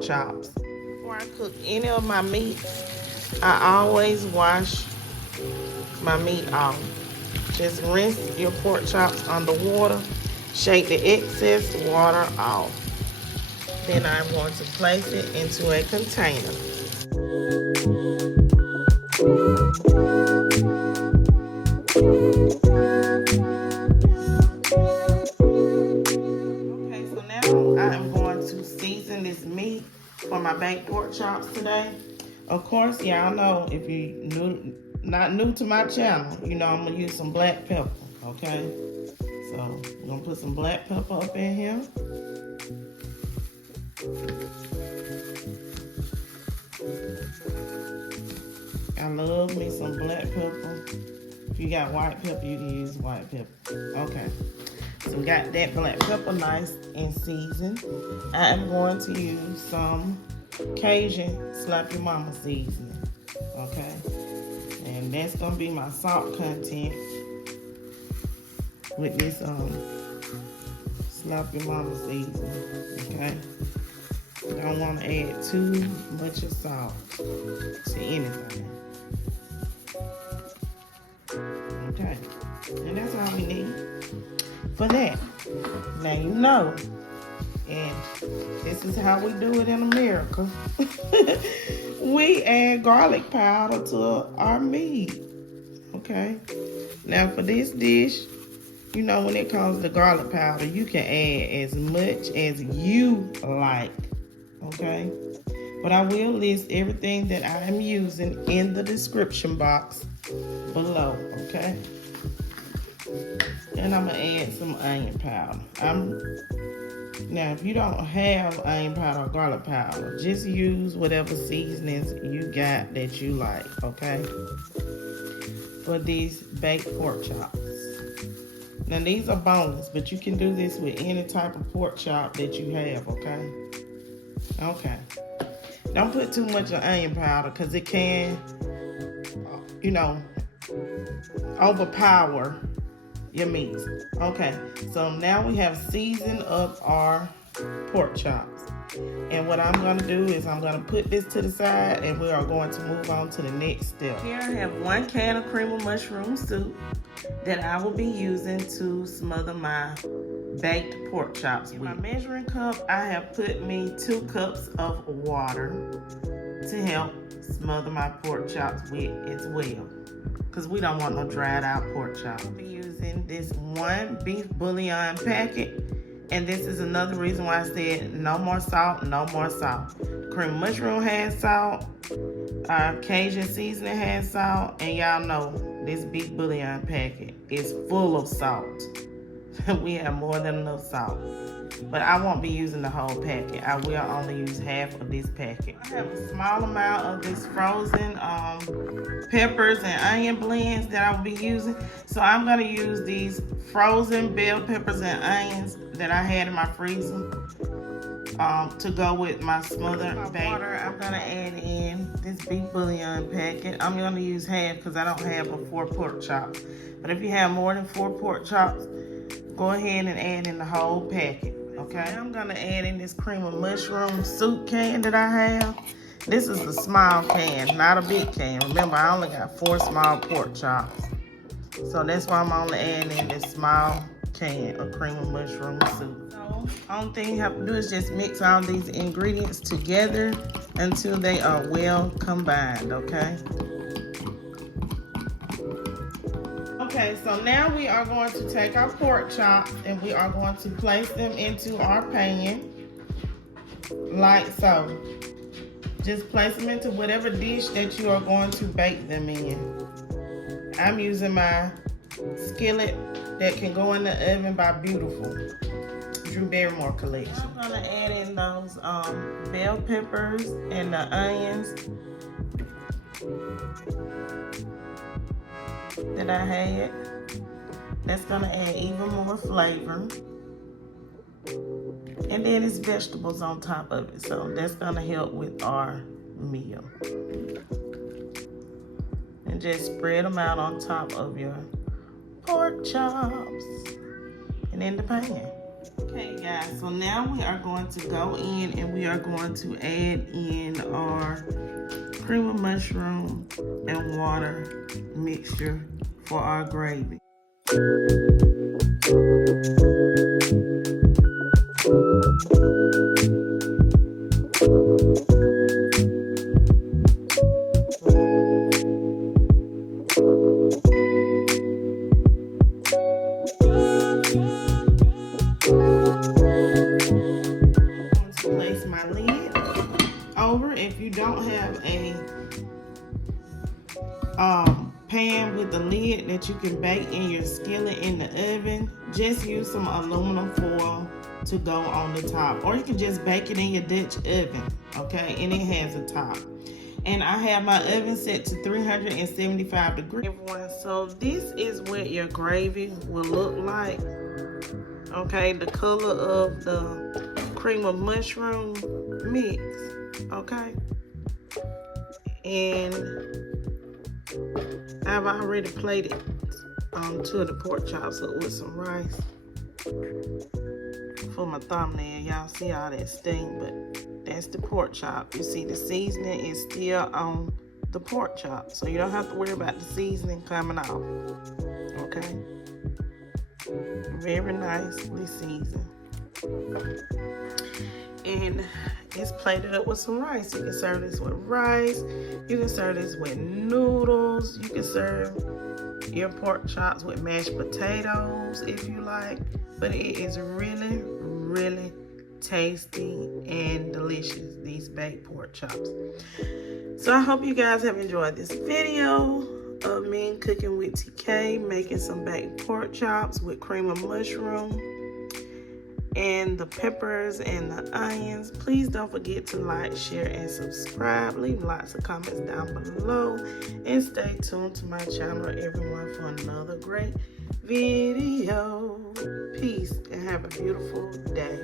pork chops. Before I cook any of my meat, I always wash my meat off. Just rinse your pork chops under water, shake the excess water off. Then I'm going to place it into a container. Okay, so now I am going to season this meat for my baked pork chops today. Of course, y'all know, if you're not new to my channel, you know I'm gonna use some black pepper, okay? So I'm gonna put some black pepper up in here. I love me some black pepper. If you got white pepper, you can use white pepper. Okay. So we got that black pepper nice and seasoned. I am going to use some Cajun Slap Your Mama seasoning. Okay. And that's gonna be my salt content with this Slap Your Mama seasoning. Okay. Don't want to add too much of salt to anything. Okay, and that's all we need for that. Now you know, and this is how we do it in America. We add garlic powder to our meat. Okay. Now for this dish, you know, when it comes to garlic powder, you can add as much as you like. Okay. But I will list everything that I am using in the description box below, okay? And I'm gonna add some onion powder. Now, if you don't have onion powder or garlic powder, just use whatever seasonings you got that you like, okay? For these baked pork chops. Now, these are boneless, but you can do this with any type of pork chop that you have, okay? Okay. Don't put too much of onion powder because it can, you know, overpower your meats. Okay, so now we have seasoned up our pork chops. And what I'm going to do is I'm going to put this to the side and we are going to move on to the next step. Here I have 1 can of cream of mushroom soup that I will be using to smother my baked pork chops with. In my measuring cup, I have put me 2 cups of water to help smother my pork chops with as well, because we don't want no dried out pork chops. I'll be using this 1 beef bouillon packet, and this is another reason why I said no more salt, no more salt. Cream mushroom has salt, our Cajun seasoning has salt, and y'all know this beef bouillon packet is full of salt. We have more than enough salt. But I won't be using the whole packet. I will only use half of this packet. I have a small amount of this frozen peppers and onion blends that I will be using. So I'm going to use these frozen bell peppers and onions that I had in my freezer to go with my smothered water. I'm going to add in this beef bouillon packet. I'm going to use half because I don't have but 4 pork chops. But if you have more than 4 pork chops, go ahead and add in the whole packet, okay? Now I'm gonna add in this cream of mushroom soup can that I have. This is a small can, not a big can. Remember, I only got 4 small pork chops. So that's why I'm only adding in this small can of cream of mushroom soup. So, only thing you have to do is just mix all these ingredients together until they are well combined, okay? Okay, so now we are going to take our pork chops and we are going to place them into our pan, like so. Just place them into whatever dish that you are going to bake them in. I'm using my skillet that can go in the oven by Beautiful, Drew Barrymore collection. I'm gonna add in those bell peppers and the onions that I had. That's gonna add even more flavor. And then it's vegetables on top of it, so that's gonna help with our meal. And just spread them out on top of your pork chops and in the pan. Okay guys, so now we are going to go in and we are going to add in our cream of mushroom and water mixture for our gravy. Place my lid over. If you don't have a pan with the lid that you can bake in your skillet in the oven, just use some aluminum foil to go on the top, or you can just bake it in your Dutch oven, okay, and it has a top. And I have my oven set to 375 degrees. So this is what your gravy will look like. Okay, the color of the cream of mushroom mix. Okay, and I've already plated two of the pork chops up with some rice for my thumbnail. Y'all see all that sting, but that's the pork chop. You see the seasoning is still on the pork chop, so you don't have to worry about the seasoning coming off. Okay, very nicely seasoned. And it's plated up with some rice. You can serve this with rice. You can serve this with noodles. You can serve your pork chops with mashed potatoes if you like. But it is really, really tasty and delicious, these baked pork chops. So I hope you guys have enjoyed this video of me cooking with TK, making some baked pork chops with cream of mushroom and the peppers and the onions. Please don't forget to like, share, and subscribe. Leave lots of comments down below, and stay tuned to my channel, everyone, for another great video. Peace and have a beautiful day.